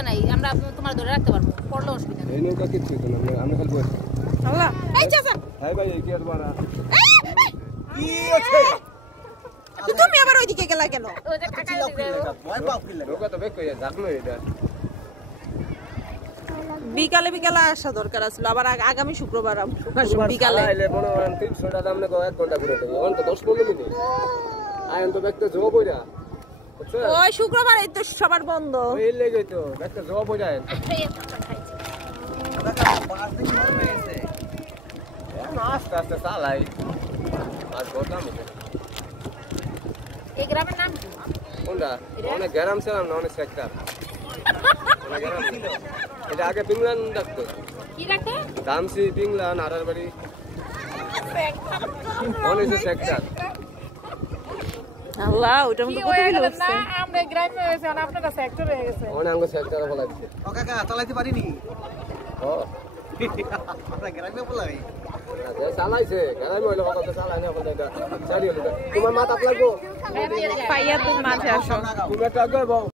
নাই আমরা তোমার ধরে রাখতে পারবো পড়লো অসুবিধা নেই। এই নৌকা কিচ্ছু তো না আমরা খালি বসে আল্লাহ এই চাচা হাই ভাই কি আর বাড়া কি আছে তো তুমি আবার ওইদিকে গেলা কেন? ওই যে কাকা ভয় পাও কি লাগে নৌকা তো বেক কইয়া জাগলো এটা বিকালে বিকালে আসা দরকার ছিল আবার আগামী শুক্রবার বিকালে আইলে মনে হয় 300 টাকা দাম নাকি 1 ঘন্টা ঘুরে দেবে অন তো 10-15 মিনিট আয়ন তো দেখতে জব হইরা বুঝছো ওই শুক্রবার এই তো সবার বন্ধ ওই লেগে তো দেখতে জব হই যায় দাদা 5 দিন মর হয়েছে আস্তে আস্তে চালাই আর বদনাম এই গ্রামের নাম কি? কোনটা অনেক গ্রাম ছিলাম না অনেক সেক্টর অনেক গ্রাম ছিল এটা আগে পিংলান ডাকতো কি রাখতে? দামসি পিংলান আড়ারবাড়ি অনেক সেক্টর আল্লাহ ওটা মতো কত বিল হচ্ছে আমরা গ্রামে হয়েছে আর আপনারা সেক্টর হয়ে গেছে অনেক আঙ্গ সেক্টর বলা দিচ্ছে ও কাকা চালাইতে পারিনি ও আমরা গ্রামে বলাই চালাইছে গ্রামে হইলে কথা চালাই না কথা এটা চারি হলো তোমার মাথা লাগবো পাইয়া তুমি মাঝে আসো নাগাও তুমি একটা আগে বাও